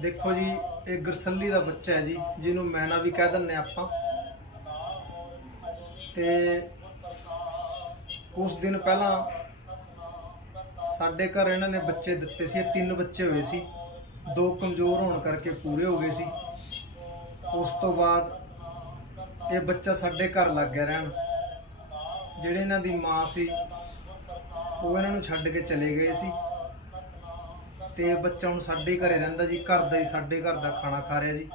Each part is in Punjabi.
ਦੇਖੋ ਜੀ, ਇਹ ਗਰਸੱਲੀ ਦਾ ਬੱਚਾ ਹੈ ਜੀ, ਜਿਹਨੂੰ ਮੈਨਾ ਵੀ ਕਹਿ ਦਿੰਨੇ ਆਪਾਂ। ਤੇ ਕੁਝ ਦਿਨ ਪਹਿਲਾਂ ਸਾਡੇ ਘਰ ਇਹਨਾਂ ਨੇ ਬੱਚੇ ਦਿੱਤੇ ਸੀ, ਇਹ ਤਿੰਨ ਬੱਚੇ ਹੋਏ ਸੀ। ਦੋ ਕਮਜ਼ੋਰ ਹੋਣ ਕਰਕੇ ਪੂਰੇ ਹੋ ਗਏ ਸੀ। ਉਸ ਤੋਂ ਬਾਅਦ ਇਹ ਬੱਚਾ ਸਾਡੇ ਘਰ ਲੱਗ ਗਿਆ ਰਹਿਣ। ਜਿਹੜੇ ਇਹਨਾਂ ਦੀ ਮਾਂ ਸੀ, ਉਹ ਇਹਨਾਂ ਨੂੰ ਛੱਡ ਕੇ ਚਲੇ ਗਏ ਸੀ। ਤੇ ਬੱਚਾ ਹੁਣ ਸਾਡੇ ਹੀ ਘਰੇ ਰਹਿੰਦਾ ਜੀ, ਘਰ ਦਾ ਹੀ ਸਾਡੇ ਘਰ ਦਾ ਖਾਣਾ ਖਾ ਰਿਹਾ ਜੀ।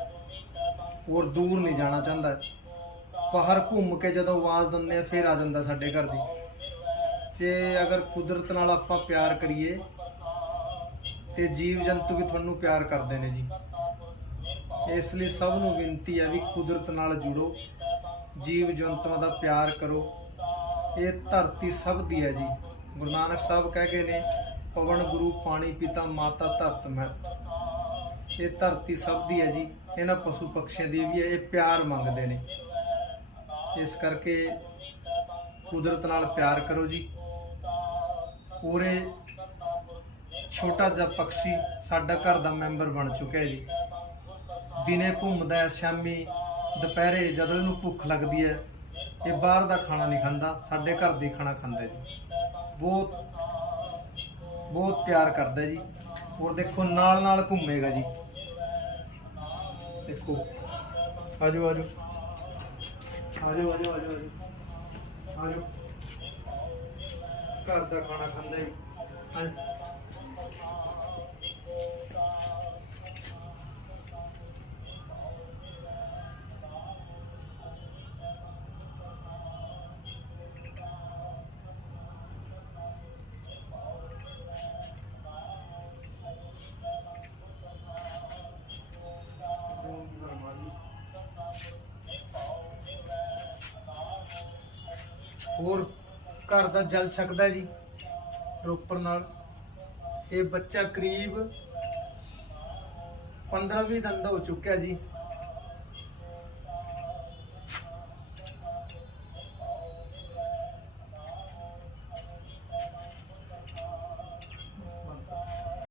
ਹੋਰ ਦੂਰ ਨਹੀਂ ਜਾਣਾ ਚਾਹੁੰਦਾ। ਬਾਹਰ ਘੁੰਮ ਕੇ ਜਦੋਂ ਆਵਾਜ਼ ਦਿੰਦੇ ਆ, ਫਿਰ ਆ ਜਾਂਦਾ ਸਾਡੇ ਘਰ ਦੀ ਤੇ ਅਗਰ ਕੁਦਰਤ ਨਾਲ ਆਪਾਂ ਪਿਆਰ ਕਰੀਏ, ਤੇ ਜੀਵ ਜੰਤੂ ਵੀ ਤੁਹਾਨੂੰ ਪਿਆਰ ਕਰਦੇ ਨੇ ਜੀ। ਇਸ ਲਈ ਸਭ ਨੂੰ ਬੇਨਤੀ ਹੈ ਵੀ ਕੁਦਰਤ ਨਾਲ ਜੁੜੋ, ਜੀਵ ਜੰਤੂਆਂ ਦਾ ਪਿਆਰ ਕਰੋ। ਇਹ ਧਰਤੀ ਸਭ ਦੀ ਹੈ ਜੀ। ਗੁਰੂ ਨਾਨਕ ਸਾਹਿਬ ਕਹਿ ਗਏ ਨੇ ਪਵਨ ਗੁਰੂ, ਪਾਣੀ ਪਿਤਾ, ਮਾਤਾ ਧਰਤ ਮਹਿਤ। ਇਹ ਧਰਤੀ ਸਭ ਦੀ ਹੈ ਜੀ, ਇਹਨਾਂ ਪਸ਼ੂ ਪਕਸ਼ੀਆਂ ਦੀ ਵੀ ਹੈ, ਇਹ ਪਿਆਰ ਮੰਗਦੇ ਨੇ। ਇਸ ਕਰਕੇ ਕੁਦਰਤ ਨਾਲ ਪਿਆਰ ਕਰੋ ਜੀ। ਪੂਰੇ ਛੋਟਾ ਜਿਹਾ ਪੰਛੀ ਸਾਡਾ ਘਰ ਦਾ ਮੈਂਬਰ ਬਣ ਚੁੱਕਿਆ ਜੀ। ਦਿਨੇ ਘੁੰਮਦਾ ਸ਼ਾਮੀ ਦੁਪਹਿਰੇ ਜਦੋਂ ਇਹਨੂੰ ਭੁੱਖ ਲੱਗਦੀ ਹੈ, ਇਹ ਬਾਹਰ ਦਾ ਖਾਣਾ ਨਹੀਂ ਖਾਂਦਾ, ਸਾਡੇ ਘਰ ਦੀ ਖਾਣਾ ਖਾਂਦਾ ਜੀ। ਬਹੁਤ ਬਹੁਤ ਪਿਆਰ ਕਰਦਾ ਜੀ। ਔਰ ਦੇਖੋ, ਨਾਲ ਨਾਲ ਘੁੰਮੇਗਾ ਜੀ। ਦੇਖੋ, ਆਜੋ ਆਜੋ। ਆਜੋ ਆਜੋ ਆਜੋ ਆਜੋ। ਆਜੋ। ਘਰ ਦਾ ਖਾਣਾ ਖਾਂਦਾ ਜੀ। ਆਜੋ ਹੋਰ ਘਰ ਦਾ ਜਲ ਛਕਦਾ ਜੀ, ਰੋਪੜ ਨਾਲ। ਇਹ ਬੱਚਾ ਕਰੀਬ 15-20 ਦਿਨ ਦਾ ਹੋ ਚੁੱਕਿਆ ਜੀ।